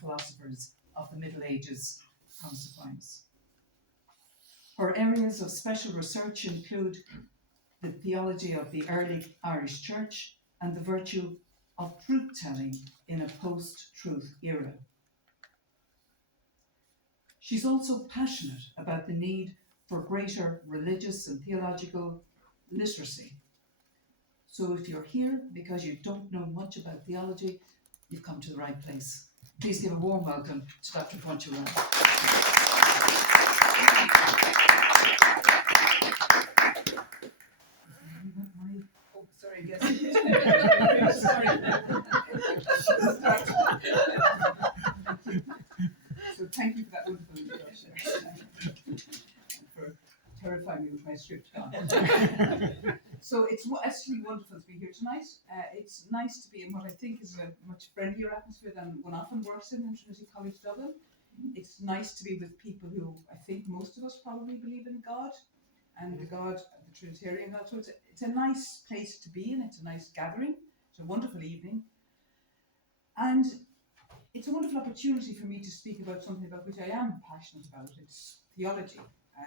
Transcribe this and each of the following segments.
philosophers of the Middle Ages comes to Aquinas. Her areas of special research include the theology of the early Irish Church and the virtue of truth-telling in a post-truth era. She's also passionate about the need for greater religious and theological literacy. So if you're here because you don't know much about theology, you've come to the right place. Please give a warm welcome to Dr. Fáinche Ryan. Oh, sorry, yes. Sorry. So thank you for that wonderful introduction. And for terrifying me with my script gone. So it's actually wonderful to be here tonight. It's nice to be in what I think is a much friendlier atmosphere than one often works in Trinity College Dublin. It's nice to be with people who I think most of us probably believe in God and the Trinitarian God. So it's a nice place to be in. It's a nice gathering. It's a wonderful evening. And it's a wonderful opportunity for me to speak about something about which I am passionate about. It's theology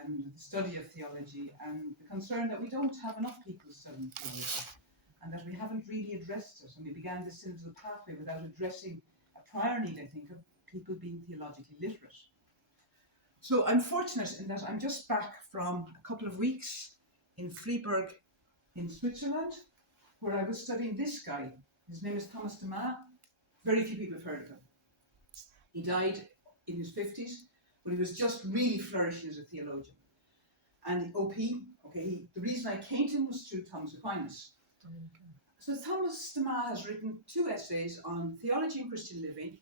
and the study of theology and the concern that we don't have enough people studying theology and that we haven't really addressed it. And we began this sinful pathway without addressing a prior need, I think, of people being theologically literate. So I'm fortunate in that I'm just back from a couple of weeks in Freiburg in Switzerland, where I was studying this guy. His name is Dr Demar. Very few people have heard of him. He died in his 50s, but he was just really flourishing as a theologian. And the reason I came to him was through Thomas Aquinas. So Thomas Demar has written 2 essays on theology and Christian living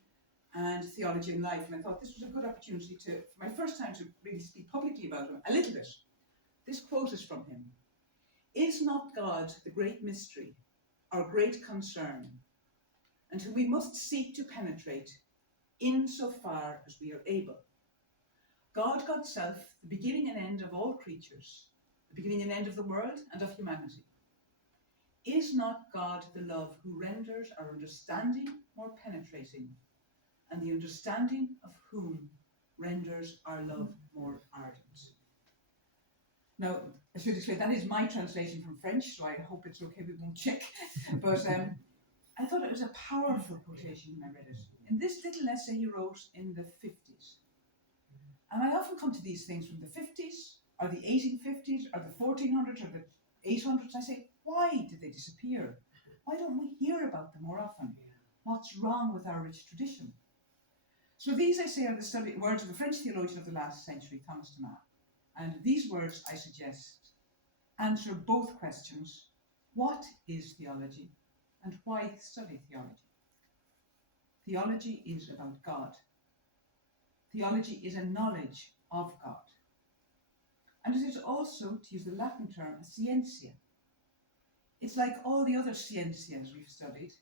and theology in life, and I thought this was a good opportunity for my first time to really speak publicly about him a little bit. This quote is from him. "Is not God the great mystery, our great concern, and whom we must seek to penetrate insofar as we are able? God, God's self, the beginning and end of all creatures, the beginning and end of the world and of humanity. Is not God the love who renders our understanding more penetrating, and the understanding of whom renders our love more ardent?" Now, I should explain, that is my translation from French, so I hope it's okay, we won't check. But I thought it was a powerful quotation when I read it. In this little essay he wrote in the 50s. And I often come to these things from the 50s, or the 1850s, or the 1400s, or the 800s. I say, why did they disappear? Why don't we hear about them more often? What's wrong with our rich tradition? So these, I say, are the words of a French theologian of the last century, Thomas Demar. And these words, I suggest, answer both questions. What is theology? And why study theology? Theology is about God. Theology is a knowledge of God. And it is also, to use the Latin term, a scientia. It's like all the other scientias we've studied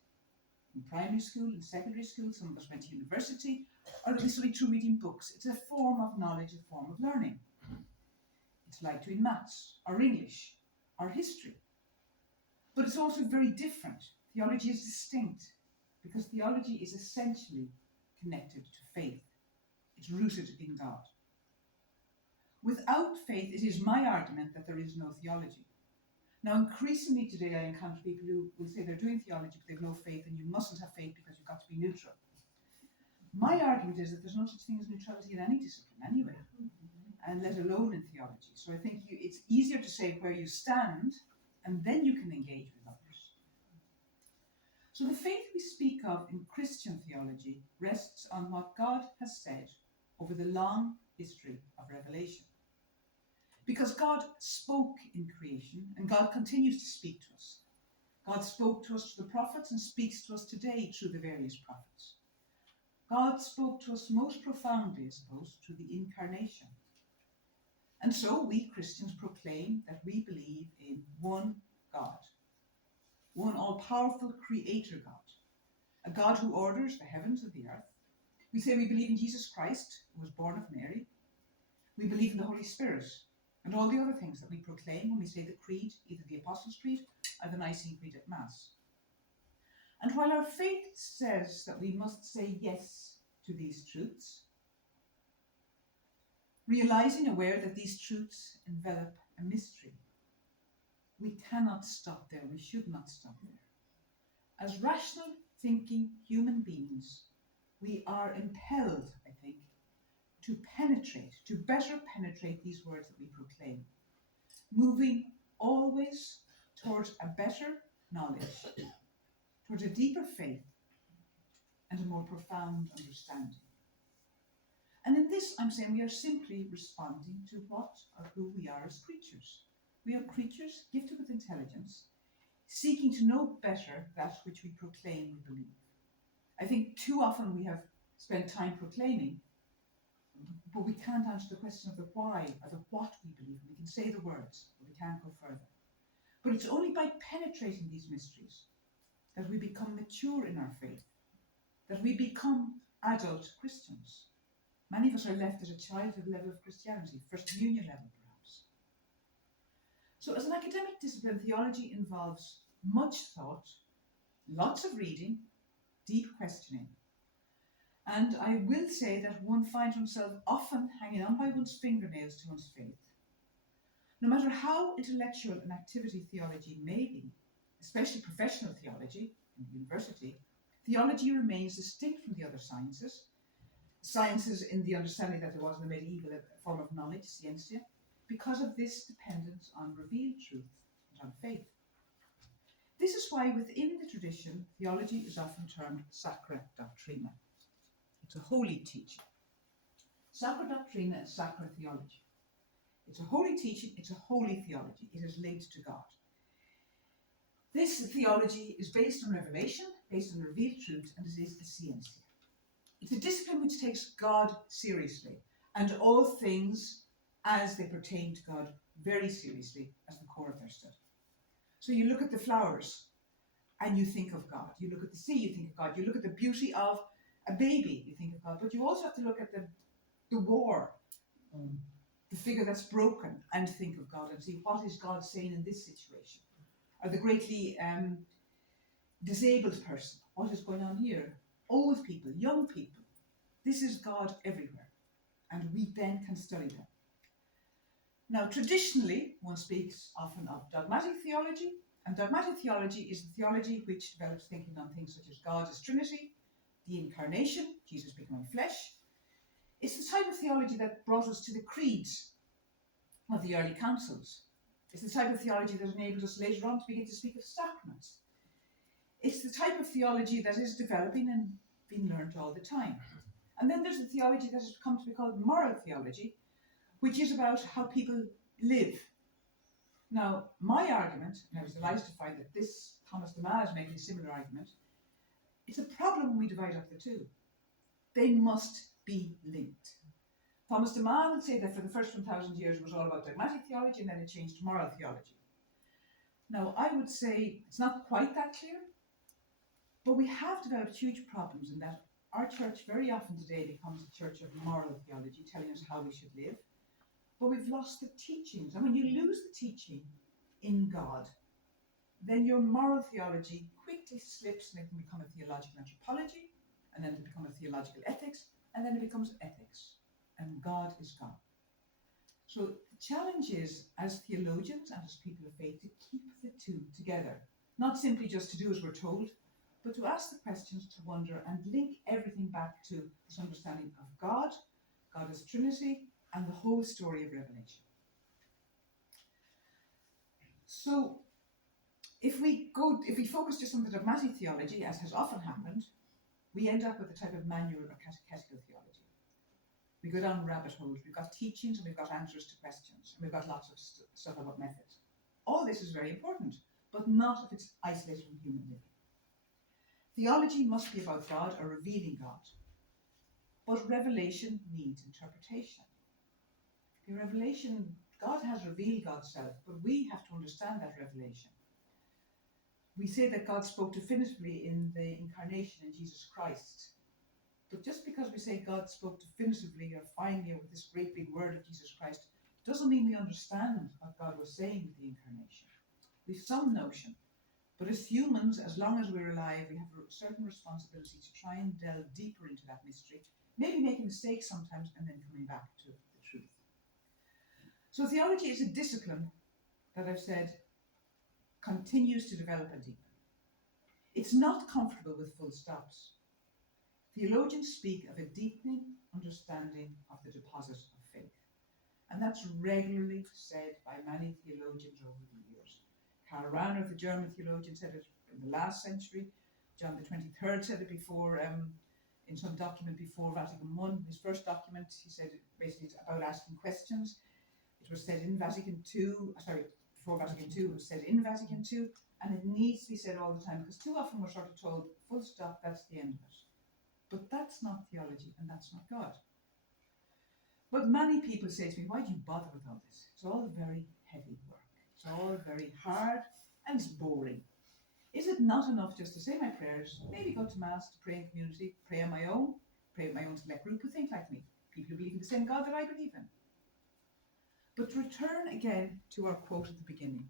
in primary school, in secondary school, some of us went to university, or at least only through reading books. It's a form of knowledge, a form of learning. It's like doing maths, or English, or history. But it's also very different. Theology is distinct, because theology is essentially connected to faith. It's rooted in God. Without faith, it is my argument that there is no theology. Now, increasingly today, I encounter people who will say they're doing theology, but they have no faith, and you mustn't have faith because you've got to be neutral. My argument is that there's no such thing as neutrality in any discipline anyway, and let alone in theology. So I think it's easier to say where you stand, and then you can engage with others. So the faith we speak of in Christian theology rests on what God has said over the long history of revelation. Because God spoke in creation, and God continues to speak to us. God spoke to us through the prophets and speaks to us today through the various prophets. God spoke to us most profoundly, I suppose, through the incarnation. And so we Christians proclaim that we believe in one God, one all-powerful creator God, a God who orders the heavens and the earth. We say we believe in Jesus Christ, who was born of Mary. We believe in the Holy Spirit and all the other things that we proclaim when we say the Creed, either the Apostles' Creed or the Nicene Creed at Mass. And while our faith says that we must say yes to these truths, realizing, aware that these truths envelop a mystery. We cannot stop there. We should not stop there. As rational, thinking human beings, we are impelled, I think, to penetrate, to better penetrate these words that we proclaim, moving always towards a better knowledge, towards a deeper faith, and a more profound understanding. And in this, I'm saying we are simply responding to what or who we are as creatures. We are creatures gifted with intelligence, seeking to know better that which we proclaim we believe. I think too often we have spent time proclaiming, but we can't answer the question of the why or the what we believe. We can say the words, but we can't go further. But it's only by penetrating these mysteries that we become mature in our faith, that we become adult Christians. Many of us are left at a childhood level of Christianity, First Communion level perhaps. So as an academic discipline, theology involves much thought, lots of reading, deep questioning. And I will say that one finds oneself often hanging on by one's fingernails to one's faith. No matter how intellectual an activity theology may be, especially professional theology in the university, theology remains distinct from the other sciences. Sciences in the understanding that there was in the medieval a form of knowledge, scientia, because of this dependence on revealed truth and on faith. This is why within the tradition, theology is often termed sacra doctrina. It's a holy teaching. Sacra doctrina is sacra theology. It's a holy teaching, it's a holy theology. It is linked to God. This theology is based on revelation, based on revealed truth, and it is a scientia. It's a discipline which takes God seriously, and all things as they pertain to God very seriously as the core of their study. So you look at the flowers and you think of God. You look at the sea, you think of God. You look at the beauty of a baby, you think of God. But you also have to look at the war, the figure that's broken, and think of God and see what is God saying in this situation. Or the greatly disabled person, what is going on here? Old people, young people. This is God everywhere. And we then can study them. Now, traditionally, one speaks often of dogmatic theology, and dogmatic theology is the theology which develops thinking on things such as God as Trinity, the incarnation, Jesus becoming flesh. It's the type of theology that brought us to the creeds of the early councils. It's the type of theology that enabled us later on to begin to speak of sacraments. It's the type of theology that is developing and being learned all the time. And then there's the theology that has come to be called moral theology, which is about how people live. Now, my argument, and I was delighted to find that Thomas Demar is making a similar argument, it's a problem when we divide up the two. They must be linked. Thomas Demar would say that for the first 1,000 years it was all about dogmatic theology, and then it changed to moral theology. Now, I would say it's not quite that clear, but we have developed huge problems in that our church very often today becomes a church of moral theology, telling us how we should live. But we've lost the teachings. And when you lose the teaching in God, then your moral theology quickly slips and it can become a theological anthropology, and then it become a theological ethics, and then it becomes ethics. And God is God. So the challenge is, as theologians and as people of faith, to keep the two together. Not simply just to do as we're told, but to ask the questions, to wonder, and link everything back to this understanding of God, God as Trinity, and the whole story of Revelation. So, if we focus just on the dogmatic theology, as has often happened, we end up with a type of manual or catechetical theology. We go down rabbit holes. We've got teachings and we've got answers to questions, and we've got lots of stuff about methods. All this is very important, but not if it's isolated from human living. Theology must be about God or revealing God, but revelation needs interpretation. The revelation, God has revealed God's self, but we have to understand that revelation. We say that God spoke definitively in the incarnation in Jesus Christ, but just because we say God spoke definitively or finally with this great big word of Jesus Christ, doesn't mean we understand what God was saying with the incarnation. We've some notion, But as humans, as long as we're alive, we have a certain responsibility to try and delve deeper into that mystery, maybe making mistakes sometimes and then coming back to the truth. So theology is a discipline that I've said continues to develop and deepen. It's not comfortable with full stops. Theologians speak of a deepening understanding of the deposit of faith. And that's regularly said by many theologians over the years. Karl Rahner, the German theologian, said it in the last century. John the 23rd said it before, in some document before Vatican I, his first document. He said it basically it's about asking questions. It was said in Vatican II, before Vatican II, it was said in Vatican II, and it needs to be said all the time, because too often we're sort of told, full stop, that's the end of it. But that's not theology, and that's not God. But many people say to me, why do you bother with all this? It's all very heavy work. It's all very hard, and it's boring. Is it not enough just to say my prayers, maybe go to Mass, to pray in community, pray on my own select group who think like me, people who believe in the same God that I believe in? But to return again to our quote at the beginning.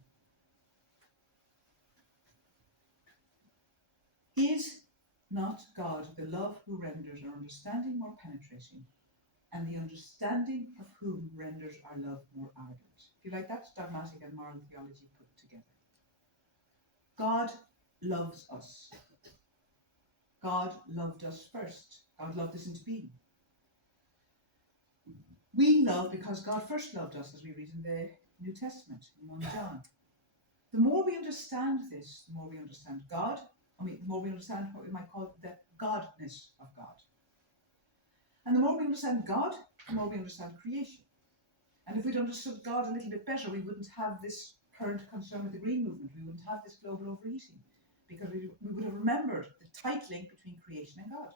Is not God the love who renders our understanding more penetrating, and the understanding of whom renders our love more ardent? If you like, that's dogmatic and moral theology put together. God loves us. God loved us first. God loved us into being. We love because God first loved us, as we read in the New Testament, in 1 John. The more we understand this, the more we understand God. The more we understand what we might call the godness of God. And the more we understand God, the more we understand creation. And if we'd understood God a little bit better, we wouldn't have this current concern with the green movement. We wouldn't have this global overheating, because we would have remembered the tight link between creation and God.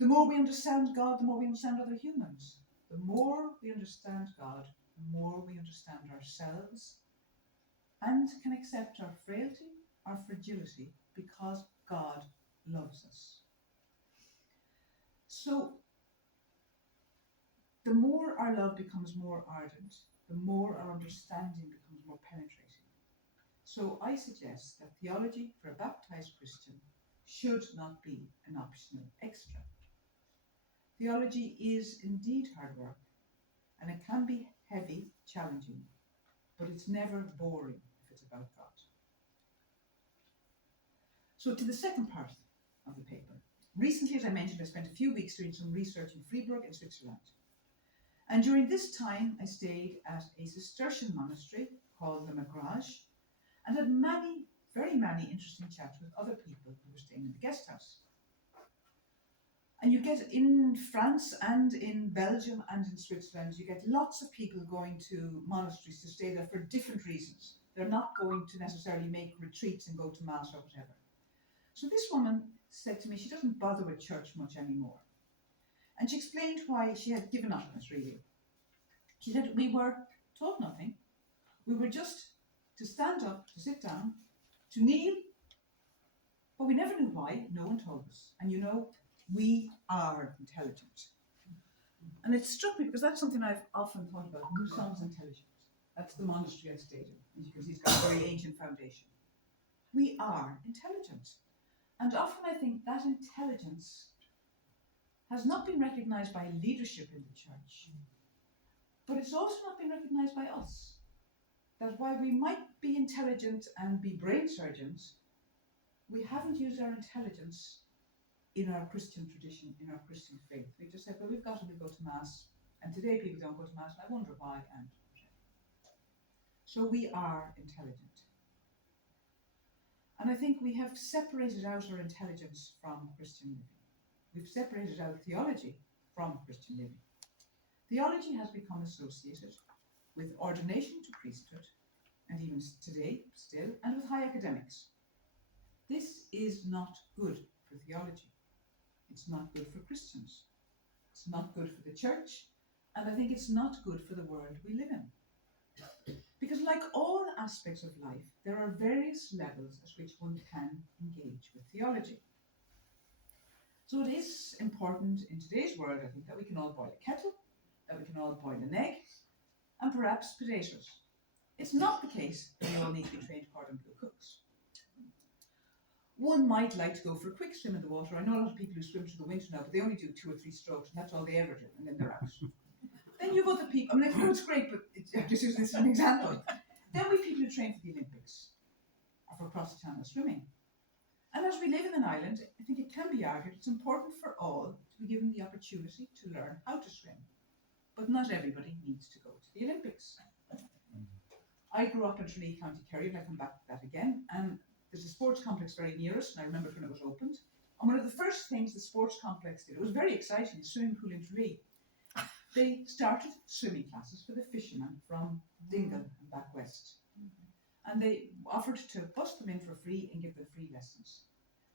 The more we understand God, the more we understand other humans. The more we understand God, the more we understand ourselves and can accept our frailty, our fragility, because God loves us. So, the more our love becomes more ardent, the more our understanding becomes more penetrating. So I suggest that theology for a baptized Christian should not be an optional extra. Theology is indeed hard work, and it can be heavy, challenging, but it's never boring if it's about God. So to the second part of the paper. Recently, as I mentioned, I spent a few weeks doing some research in Freiburg in Switzerland. And during this time, I stayed at a Cistercian monastery called Le Magrage, and had very many interesting chats with other people who were staying in the guest house. And you get in France and in Belgium and in Switzerland, you get lots of people going to monasteries to stay there for different reasons. They're not going to necessarily make retreats and go to Mass or whatever. So this woman said to me she doesn't bother with church much anymore. And she explained why she had given up on it, really. She said, we were taught nothing. We were just to stand up, to sit down, to kneel, but we never knew why. No one told us. And you know, we are intelligent. And it struck me because that's something I've often thought about. Nous sommes intelligent. That's the monastery I stayed in. As you can see, it's got a very ancient foundation. We are intelligent. And often I think that intelligence has not been recognized by leadership in the church, but it's also not been recognized by us. That while we might be intelligent and be brain surgeons, we haven't used our intelligence in our Christian tradition, in our Christian faith. We just said, well, we've got to go to Mass, and today people don't go to Mass, and I wonder why, and so we are intelligent. And I think we have separated out our intelligence from Christian living. We've separated out theology from Christian living. Theology has become associated with ordination to priesthood, and even today, still, and with high academics. This is not good for theology. It's not good for Christians. It's not good for the church, and I think it's not good for the world we live in. Because like all aspects of life, there are various levels at which one can engage with theology. So it is important in today's world, I think, that we can all boil a kettle, that we can all boil an egg, and perhaps potatoes. It's not the case that we all need to be trained cordon bleu cooks. One might like to go for a quick swim in the water. I know a lot of people who swim through the winter now, but they only do 2 or 3 strokes, and that's all they ever do, and then they're out. Then you have other people, I mean, I know it's great, but I'm just using this as an example. Then we have people who train for the Olympics, or for cross-channel swimming. And as we live in an island, I think it can be argued it's important for all to be given the opportunity to learn how to swim. But not everybody needs to go to the Olympics. I grew up in Tralee, County Kerry, and I come back to that again, and there's a sports complex very near us, and I remember when it was opened. And one of the first things the sports complex did, it was very exciting, the swimming pool in Tralee. They started swimming classes for the fishermen from Dingle and back west. And they offered to bus them in for free and give them free lessons.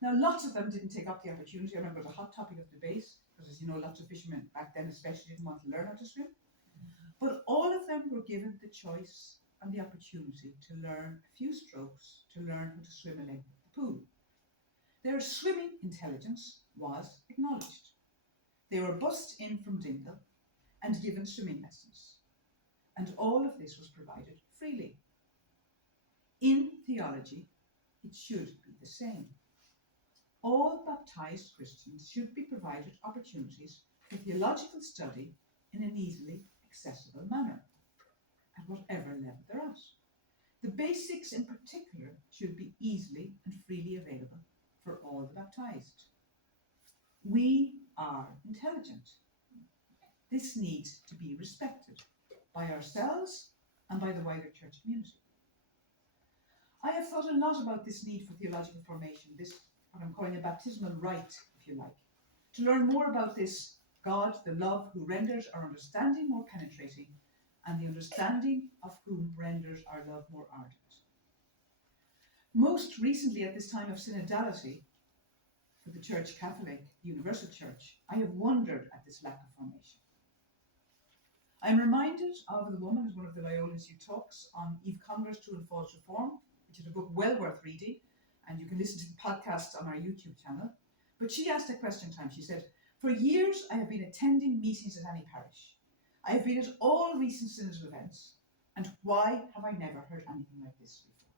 Now, lots of them didn't take up the opportunity. I remember it was a hot topic of debate, because as you know, lots of fishermen back then especially didn't want to learn how to swim. But all of them were given the choice and the opportunity to learn a few strokes, to learn how to swim a length of the pool. Their swimming intelligence was acknowledged. They were bussed in from Dingle and given swimming lessons. And all of this was provided freely. In theology, it should be the same. All baptized Christians should be provided opportunities for theological study in an easily accessible manner, at whatever level they're at. The basics in particular should be easily and freely available for all the baptized. We are intelligent. This needs to be respected by ourselves and by the wider church community. I have thought a lot about this need for theological formation, this, what I'm calling a baptismal rite, if you like, to learn more about this God, the love who renders our understanding more penetrating, and the understanding of whom renders our love more ardent. Most recently, at this time of synodality for the Church Catholic, the Universal Church, I have wondered at this lack of formation. I am reminded of the woman who's one of the Loyalists who talks on Eve Conger's True and False Reform, which is a book well worth reading, and you can listen to the podcast on our YouTube channel. But she asked a question time. She said, "For years I have been attending meetings at any parish. I have been at all recent synodal events, and why have I never heard anything like this before?"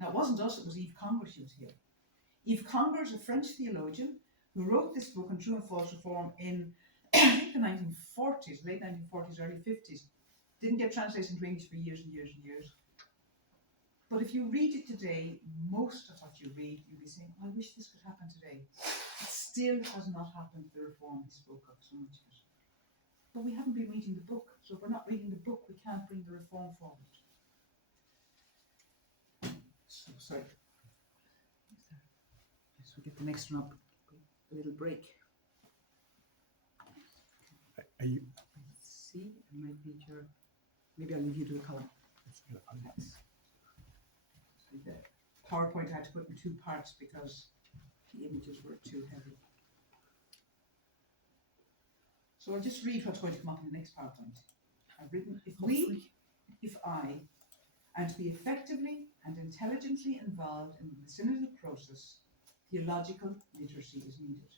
Now, it wasn't us, it was Eve Conger she was here. Eve Conger is a French theologian who wrote this book on True and False Reform in, I think, the 1940s, late 1940s, early 50s. Didn't get translated into English for years and years and years. But if you read it today, most of what you read, you'll be saying, "I wish this could happen today." It still has not happened, the reform he spoke of, so much of it. But we haven't been reading the book, so if we're not reading the book, we can't bring the reform forward. So, sorry. Yes, we'll get the next one up. A little break. Are you? Let's see, I might need your, maybe I'll leave you to the column. Yes. The PowerPoint I had to put in 2 parts because the images were too heavy. So I'll just read what's going to come up in the next PowerPoint. I've written, if I, and to be effectively and intelligently involved in the synodal process, theological literacy is needed.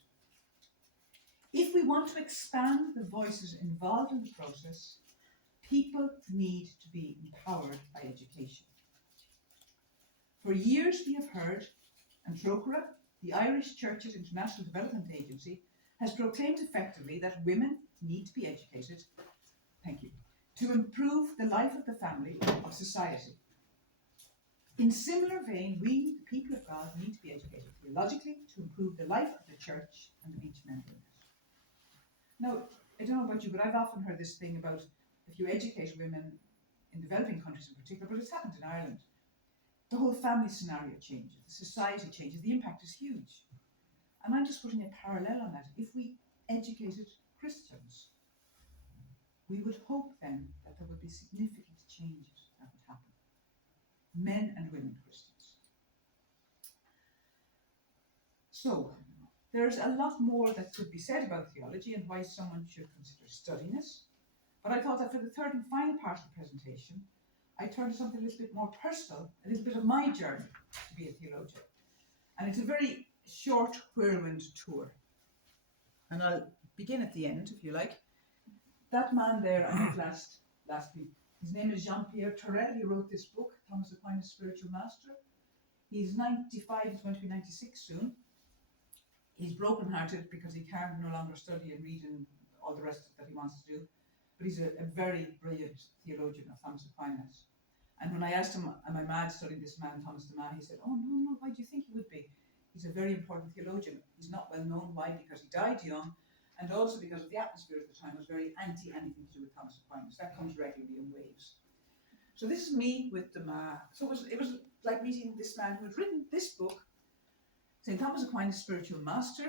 If we want to expand the voices involved in the process, people need to be empowered by education. For years we have heard, and Trócaire, the Irish Church's International Development Agency, has proclaimed effectively that women need to be educated, thank you, to improve the life of the family, of society. In similar vein, we, the people of God, need to be educated theologically to improve the life of the church and of each member in it. Now, I don't know about you, but I've often heard this thing about if you educate women in developing countries in particular, but it's happened in Ireland, the whole family scenario changes, the society changes, the impact is huge. And I'm just putting a parallel on that. If we educated Christians, we would hope then that there would be significant changes that would happen. Men and women Christians. So, there's a lot more that could be said about theology and why someone should consider studying it. But I thought that for the third and final part of the presentation, I turn to something a little bit more personal, a little bit of my journey to be a theologian. And it's a very short whirlwind tour. And I'll begin at the end, if you like. That man there I met last week, his name is Jean-Pierre Torel. He wrote this book, Thomas Aquinas' Spiritual Master. He's 95, he's going to be 96 soon. He's broken-hearted because he can't no longer study and read and all the rest that he wants to do. But he's a very brilliant theologian of Thomas Aquinas. And when I asked him, am I mad studying this man, Thomas Demar, he said, oh, no, why do you think he would be? He's a very important theologian. He's not well known. Why? Because he died young, and also because of the atmosphere at the time was very anti-anything to do with Thomas Aquinas. That comes regularly in waves. So this is me with Demar. So it was like meeting this man who had written this book, St. Thomas Aquinas, Spiritual Master,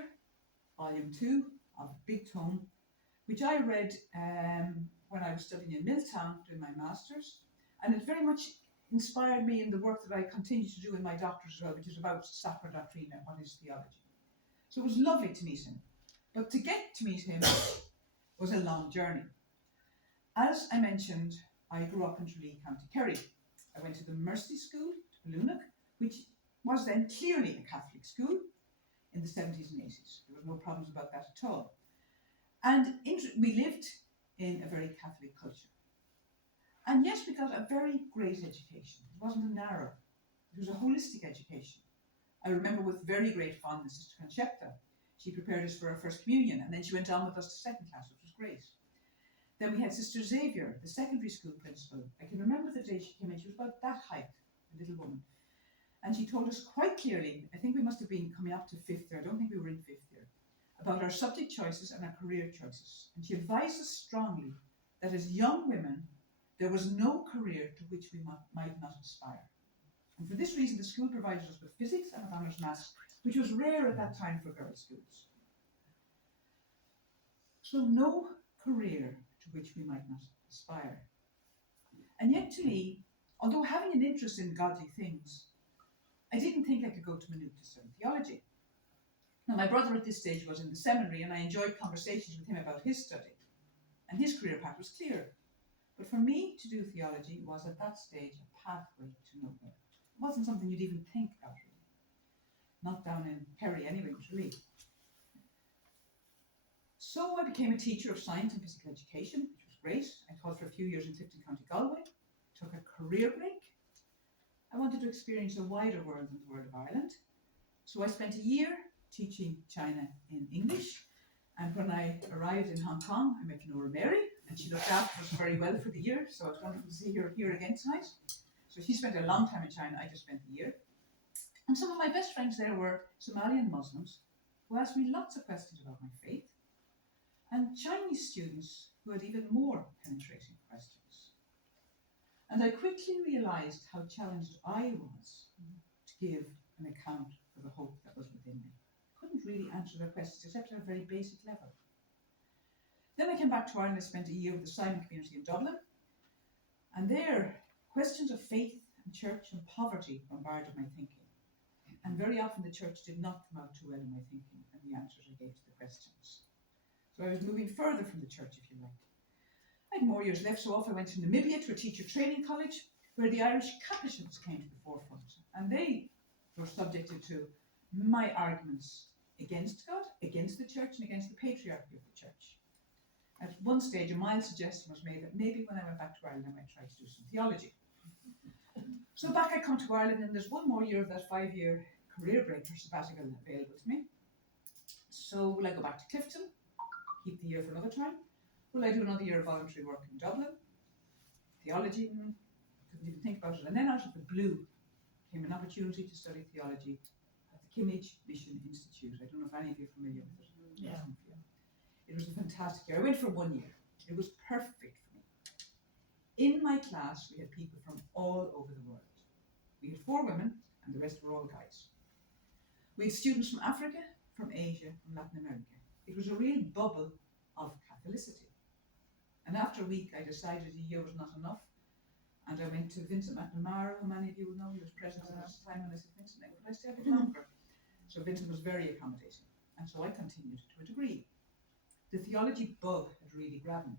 Volume 2 of big tome, which I read when I was studying in Milltown doing my master's, and it very much inspired me in the work that I continue to do in my doctorate as well, which is about Sacra Doctrina, what is theology. So it was lovely to meet him, but to get to meet him was a long journey. As I mentioned, I grew up in Tralee, County Kerry. I went to the Mercy School, to Balloonach, which was then clearly a Catholic school in the 70s and 80s. There was no problems about that at all. And we lived in a very Catholic culture. And yes, we got a very great education. It wasn't a narrow, it was a holistic education. I remember with very great fondness Sister Concepta. She prepared us for our first communion, and then she went on with us to second class, which was great. Then we had Sister Xavier, the secondary school principal. I can remember the day she came in. She was about that height, a little woman. And she told us quite clearly, I think we must have been coming up to fifth year, I don't think we were in fifth year, about our subject choices and our career choices. And she advised us strongly that as young women, there was no career to which we might not aspire. And for this reason, the school provided us with physics and honours maths, which was rare at that time for girls' schools. So no career to which we might not aspire. And yet to me, although having an interest in godly things, I didn't think I could go to Maynooth to study theology. Now, my brother at this stage was in the seminary, and I enjoyed conversations with him about his study. And his career path was clear. But for me to do theology was at that stage a pathway to nowhere. It wasn't something you'd even think about, really. Not down in Kerry anyway, really. So I became a teacher of science and physical education, which was great. I taught for a few years in Clifton, County Galway. Took a career break. I wanted to experience a wider world than the world of Ireland. So I spent a year teaching China in English. And when I arrived in Hong Kong, I met Nora Mary, and she looked after us very well for the year. So it was wonderful to see her here again tonight. So she spent a long time in China, I just spent the year. And some of my best friends there were Somalian Muslims who asked me lots of questions about my faith, and Chinese students who had even more penetrating questions. And I quickly realised how challenged I was to give an account for the hope that was within me. I couldn't really answer their questions except at a very basic level. Then I came back to Ireland. I spent a year with the Simon community in Dublin, and there questions of faith and church and poverty bombarded my thinking. And very often the church did not come out too well in my thinking and the answers I gave to the questions. So I was moving further from the church, if you like. I had more years left, so off I went to Namibia to a teacher training college where the Irish Capuchins came to the forefront, and they were subjected to my arguments against God, against the church, and against the patriarchy of the church. At one stage, a mild suggestion was made that maybe when I went back to Ireland, I might try to do some theology. So back I come to Ireland, and there's one more year of that 5-year career break or sabbatical available to me. So will I go back to Clifton, keep the year for another time? Will I do another year of voluntary work in Dublin? Theology, couldn't even think about it. And then out of the blue came an opportunity to study theology at the Kimmage Mission Institute. I don't know if any of you are familiar with it. Yeah. It was a fantastic year. I went for 1 year. It was perfect for me. In my class, we had people from all over the world. We had 4 women, and the rest were all guys. We had students from Africa, from Asia, from Latin America. It was a real bubble of Catholicity. And after a week, I decided a year was not enough. And I went to Vincent McNamara, who many of you will know. He was present at that time, and I said, Vincent, could I stay a bit longer? So Vincent was very accommodating. And so I continued to a degree. The theology bug had really grabbed me.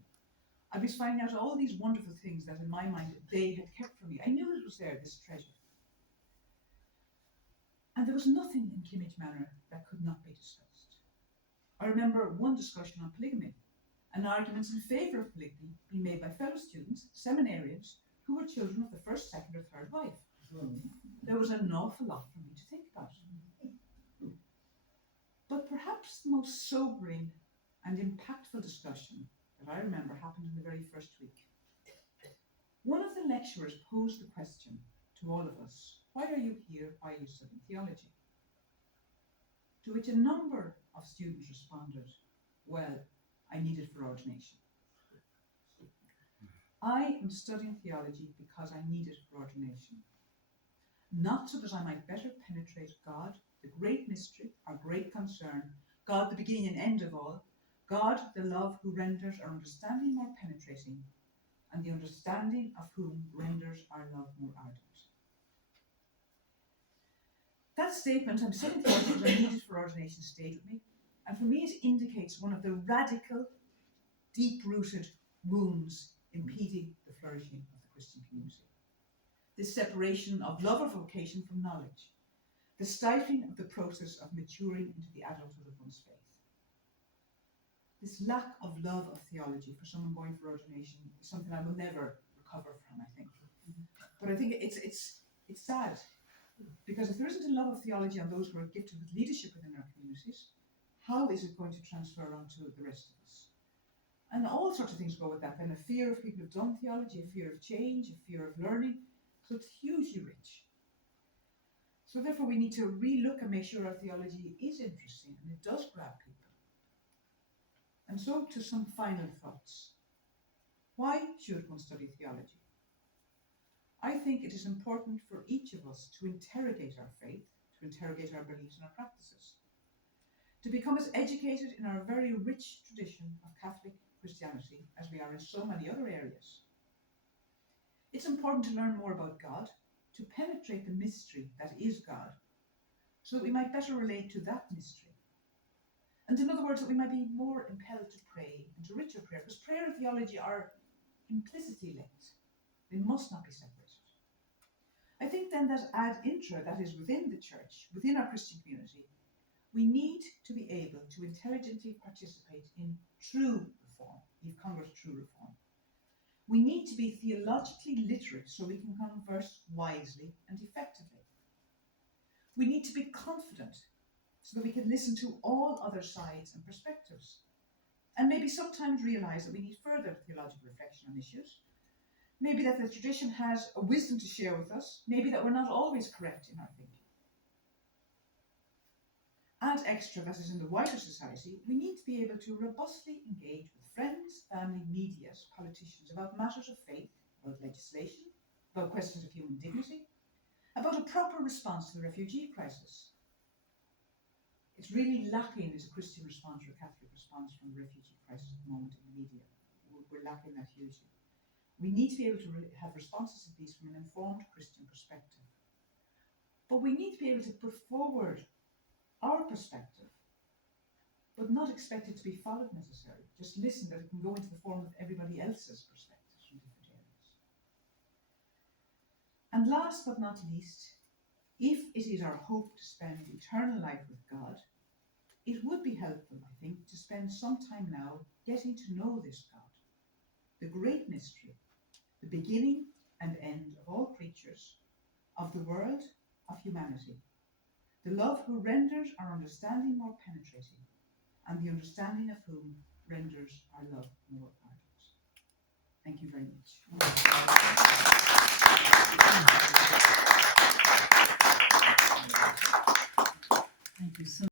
I was finding out all these wonderful things that in my mind they had kept from me. I knew it was there, this treasure. And there was nothing in Kimmage Manor that could not be discussed. I remember one discussion on polygamy, and arguments in favour of polygamy being made by fellow students, seminarians, who were children of the first, second or third wife. there was an awful lot for me to think about. But perhaps the most sobering and impactful discussion that I remember happened in the very first week. One of the lecturers posed the question to all of us, why are you here? Why are you studying theology? To which a number of students responded, well, I need it for ordination. I am studying theology because I need it for ordination. Not so that I might better penetrate God, the great mystery, our great concern, God, the beginning and end of all, God, the love who renders our understanding more penetrating, and the understanding of whom renders our love more ardent. That statement, I'm studying theology because I need it for ordination, stayed with me, and for me it indicates one of the radical, deep-rooted wounds impeding the flourishing of the Christian community. This separation of love or vocation from knowledge, the stifling of the process of maturing into the adulthood of one's faith. This lack of love of theology for someone going for ordination is something I will never recover from, I think. But I think it's sad, because if there isn't a love of theology on those who are gifted with leadership within our communities, how is it going to transfer on to the rest of us? And all sorts of things go with that. Then a fear of people who've done theology, a fear of change, a fear of learning. So it's hugely rich. So therefore we need to relook and make sure our theology is interesting and it does grab people. And so to some final thoughts. Why should one study theology? I think it is important for each of us to interrogate our faith, to interrogate our beliefs and our practices, to become as educated in our very rich tradition of Catholic Christianity as we are in so many other areas. It's important to learn more about God, to penetrate the mystery that is God, so that we might better relate to that mystery. And in other words, that we might be more impelled to pray and to richer prayer, because prayer and theology are implicitly linked. They must not be separated. I think then that ad intra, that is within the church, within our Christian community, we need to be able to intelligently participate in true reform, Eve Converse true reform. We need to be theologically literate so we can converse wisely and effectively. We need to be confident so that we can listen to all other sides and perspectives, and maybe sometimes realize that we need further theological reflection on issues. Maybe that the tradition has a wisdom to share with us, maybe that we're not always correct in our thinking. Ad extra, that is in the wider society, we need to be able to robustly engage with friends, family, media, politicians about matters of faith, about legislation, about questions of human dignity, about a proper response to the refugee crisis. It's really lacking as a Christian response or a Catholic response from the refugee crisis at the moment in the media. We're lacking that hugely. We need to be able to have responses to these from an informed Christian perspective. But we need to be able to put forward our perspective, but not expect it to be followed necessarily. Just listen that it can go into the form of everybody else's perspectives from different areas. And last but not least, if it is our hope to spend eternal life with God, it would be helpful, I think, to spend some time now getting to know this God, the great mystery, the beginning and end of all creatures, of the world, of humanity, the love who renders our understanding more penetrating, and the understanding of whom renders our love more ardent. Thank you very much. Thank you so much.